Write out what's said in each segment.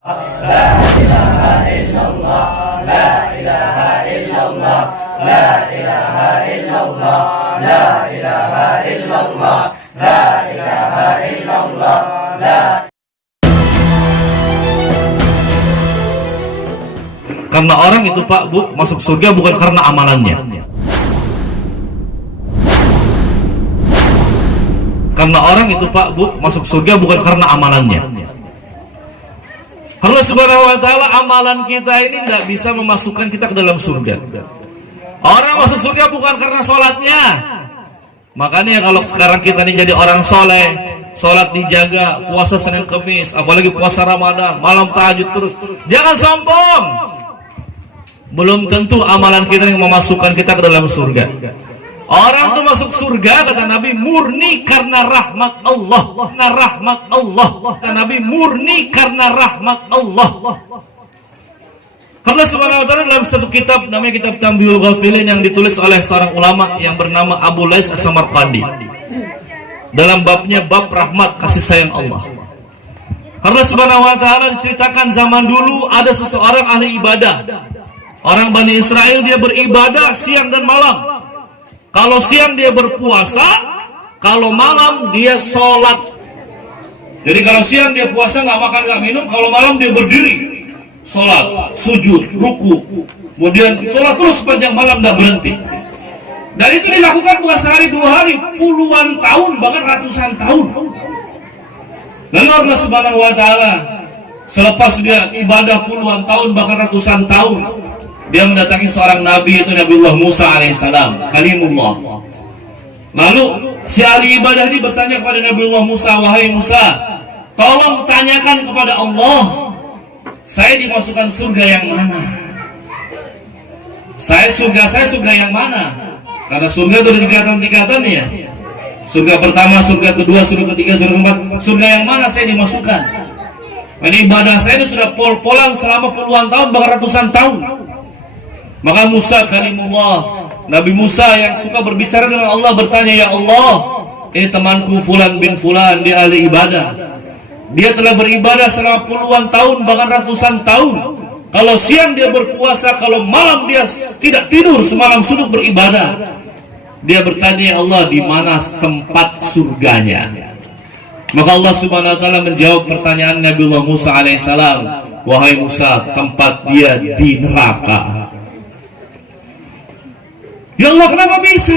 Karena orang itu Pak Bu masuk surga bukan karena amalannya. Karena orang itu Pak Bu masuk surga bukan karena amalannya. Allah Subhanahu wa taala, amalan kita ini tidak bisa memasukkan kita ke dalam surga. Orang masuk surga bukan karena sholatnya. Makanya kalau sekarang kita ini jadi orang soleh, sholat dijaga, puasa Senin Kemis, apalagi puasa Ramadan, malam tahajud terus, jangan sombong. Belum tentu amalan kita yang memasukkan kita ke dalam surga. Orang tuh masuk surga, kata Nabi, murni karena rahmat Allah. Karena rahmat Allah. Kata Nabi, murni karena rahmat Allah. Allah Subhanahu wa taala dalam satu kitab namanya kitab Tanbihul Ghafilin yang ditulis oleh seorang ulama yang bernama Abu Lais As-Samarqandi. Dalam babnya bab rahmat kasih sayang Allah. Allah Subhanahu wa taala diceritakan zaman dulu ada seseorang ahli ibadah. Orang Bani Israel, dia beribadah siang dan malam. Kalau siang dia berpuasa, kalau malam dia sholat. Jadi kalau siang dia puasa nggak makan nggak minum, kalau malam dia berdiri sholat, sujud, ruku, kemudian sholat terus sepanjang malam nggak berhenti. Dan itu dilakukan bukan sehari dua hari, puluhan tahun bahkan ratusan tahun. Lalu Allah Subhanahu wa taala selepas dia ibadah puluhan tahun bahkan ratusan tahun, dia mendatangi seorang nabi, itu Nabiullah Musa alaihissalam, kalimullah. Lalu si ahli ibadah ini bertanya kepada Nabiullah Musa, wahai Musa, tolong tanyakan kepada Allah, saya dimasukkan surga yang mana? Saya surga yang mana? Karena surga itu ada tingkatan-tingkatan ya. Surga pertama, surga kedua, surga ketiga, surga keempat. Surga yang mana saya dimasukkan? Ini ibadah saya ini sudah pol-polan selama puluhan tahun bahkan ratusan tahun. Maka Musa kalimullah, Nabi Musa yang suka berbicara dengan Allah bertanya, ya Allah, ini temanku Fulan bin Fulan, dia ahli ibadah. Dia telah beribadah selama puluhan tahun bahkan ratusan tahun. Kalau siang dia berpuasa, kalau malam dia tidak tidur semalam suntuk beribadah. Dia bertanya, ya Allah, di mana tempat surganya? Maka Allah Subhanahu wa taala menjawab pertanyaan Nabiullah Musa alaihissalam, wahai Musa, tempat dia di neraka. Ya Allah, kenapa bisa?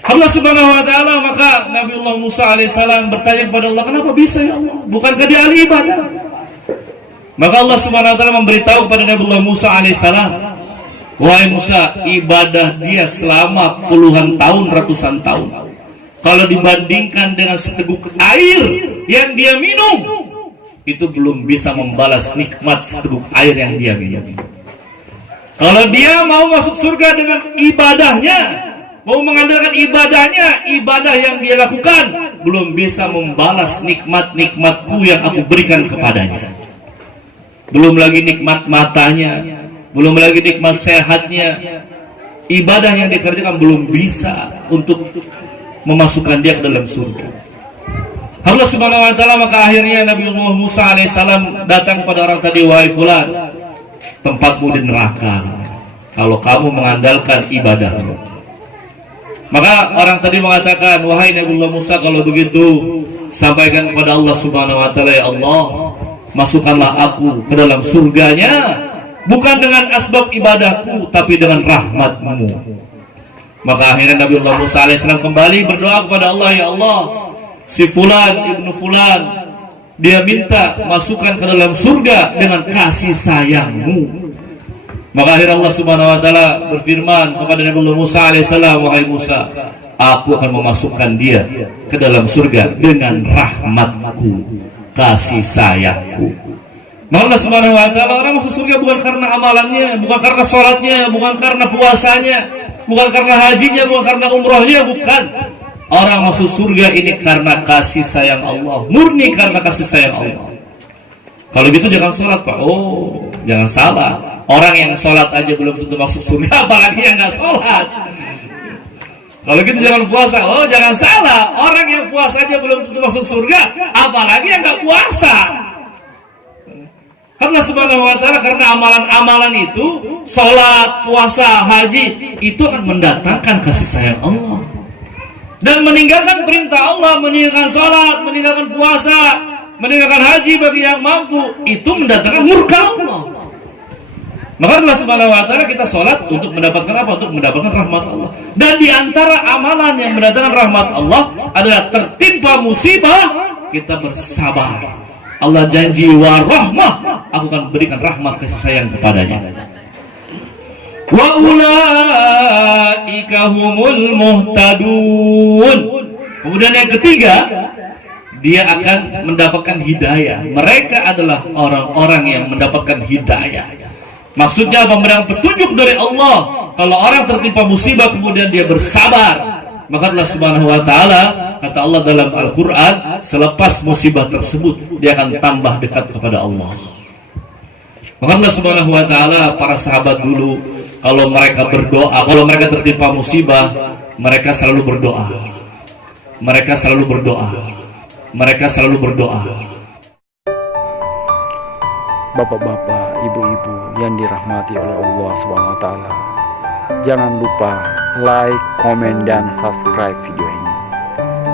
Allah Subhanahu wa taala, maka Nabiullah Musa alaihissalam bertanya kepada Allah, kenapa bisa ya Allah? Bukankah dia ahli ibadah? Maka Allah Subhanahu wa taala memberitahu kepada Nabiullah Musa alaihissalam, wahai Musa, ibadah dia selama puluhan tahun, ratusan tahun, kalau dibandingkan dengan seteguk air yang dia minum, itu belum bisa membalas nikmat seteguk air yang dia minum. Kalau dia mau masuk surga dengan ibadahnya, mau mengandalkan ibadahnya, ibadah yang dia lakukan belum bisa membalas nikmat-nikmatku yang aku berikan kepadanya. Belum lagi nikmat matanya, belum lagi nikmat sehatnya. Ibadah yang dikerjakan belum bisa untuk memasukkan dia ke dalam surga. Allah Subhanahu wa taala, maka akhirnya Nabi Musa alaihissalam datang kepada orang tadi, wahai fulan, tempatmu di neraka kalau kamu mengandalkan ibadahmu. Maka orang tadi mengatakan, wahai Nabiullah Musa, kalau begitu sampaikan kepada Allah Subhanahu wa taala, ya Allah, masukkanlah aku ke dalam surganya bukan dengan asbab ibadahku tapi dengan rahmatmu. Maka akhirnya Nabiullah Musa alaihissalam kembali berdoa kepada Allah, ya Allah, si fulan ibnu fulan dia minta masukkan ke dalam surga dengan kasih sayangmu. Maka akhirnya Allah Subhanahu wa taala berfirman kepada Nabiullah Musa alaihissalam, wahai Musa, aku akan memasukkan dia ke dalam surga dengan rahmatku, kasih sayangku. Maka Allah Subhanahu wa taala, orang masuk surga bukan karena amalannya, bukan karena sholatnya, bukan karena puasanya, bukan karena hajinya, bukan karena umrohnya, bukan. Orang masuk surga ini karena kasih sayang Allah, murni karena kasih sayang Allah. Kalau gitu jangan sholat Pak. Oh, jangan salah. Orang yang sholat aja belum tentu masuk surga, apalagi yang nggak sholat. Kalau gitu jangan puasa. Oh, jangan salah. Orang yang puasa aja belum tentu masuk surga, apalagi yang nggak puasa. Allah Subhanahu wa taala, karena amalan-amalan itu, sholat, puasa, haji, itu akan mendatangkan kasih sayang Allah. Dan meninggalkan perintah Allah, meninggalkan sholat, meninggalkan puasa, meninggalkan haji bagi yang mampu, itu mendatangkan murka Allah. Maka Allah Subhanahu wa taala, kita sholat untuk mendapatkan apa? Untuk mendapatkan rahmat Allah. Dan di antara amalan yang mendatangkan rahmat Allah adalah tertimpa musibah, kita bersabar. Allah janji, wa rahmah, aku akan berikan rahmat kasih sayang kepadanya. Wa ulaika humul muhtadun. Kemudian yang ketiga, dia akan mendapatkan hidayah. Mereka adalah orang-orang yang mendapatkan hidayah. Maksudnya pemberian petunjuk dari Allah. Kalau orang tertimpa musibah kemudian dia bersabar, maka Allah Subhanahu wa taala, kata Allah dalam Al-Qur'an, selepas musibah tersebut dia akan tambah dekat kepada Allah. Maka Allah Subhanahu wa taala, para sahabat dulu kalau mereka berdoa, kalau mereka tertimpa musibah, mereka selalu berdoa. Mereka selalu berdoa. Mereka selalu berdoa. Bapak-bapak, ibu-ibu yang dirahmati oleh Allah Subhanahu wa taala, jangan lupa like, komen, dan subscribe video ini.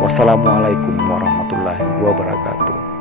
Wassalamualaikum warahmatullahi wabarakatuh.